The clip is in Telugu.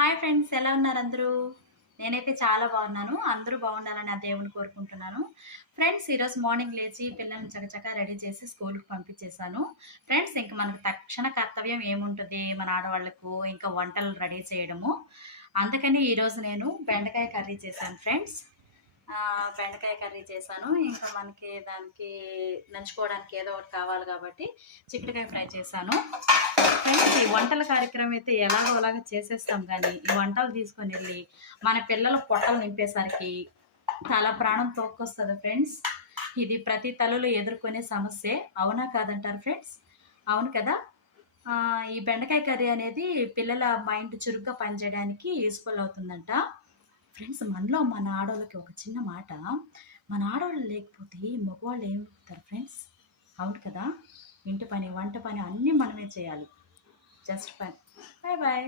హాయ్ ఫ్రెండ్స్, ఎలా ఉన్నారు అందరూ? నేనైతే చాలా బాగున్నాను. అందరూ బాగుండాలని ఆ దేవుడిని కోరుకుంటున్నాను. ఫ్రెండ్స్, ఈరోజు మార్నింగ్ లేచి పిల్లల్ని చకచకా రెడీ చేసి స్కూల్‌కి పంపించేశాను. ఫ్రెండ్స్, ఇంక మనకు తక్షణ కర్తవ్యం ఏముంటది మన ఆడవాళ్ళకు, ఇంకా వంటలు రెడీ చేయడము. అందుకని ఈరోజు నేను బెండకాయ కర్రీ చేశాను ఫ్రెండ్స్. బెండకాయ కర్రీ చేశాను. ఇంకా మనకి దానికి నంచుకోవడానికి ఏదో ఒకటి కావాలి కాబట్టి చిక్కుడుకాయ ఫ్రై చేశాను. ఫ్రెండ్స్, ఈ వంటల కార్యక్రమం అయితే ఎలాగో అలాగా చేసేస్తాం, కానీ ఈ వంటలు తీసుకొని వెళ్ళి మన పిల్లల పొట్టలు నింపేసరికి చాలా ప్రాణం తోక్కొస్తుంది ఫ్రెండ్స్. ఇది ప్రతి తల్లులు ఎదుర్కొనే సమస్యే. అవునా కాదంటారు ఫ్రెండ్స్? అవును కదా. ఈ బెండకాయ కర్రీ అనేది పిల్లల మైండ్ చురుగ్గా పనిచేయడానికి యూస్ఫుల్ అవుతుందంట. ఫ్రెండ్స్, మన ఆడవాళ్ళకి ఒక చిన్న మాట, మన ఆడవాళ్ళు లేకపోతే ఈ మగవాళ్ళు ఏమవుతారు ఫ్రెండ్స్? అవును కదా. ఇంటి పని, వంట పని అన్నీ మనమే చేయాలి. Just fine. Bye bye.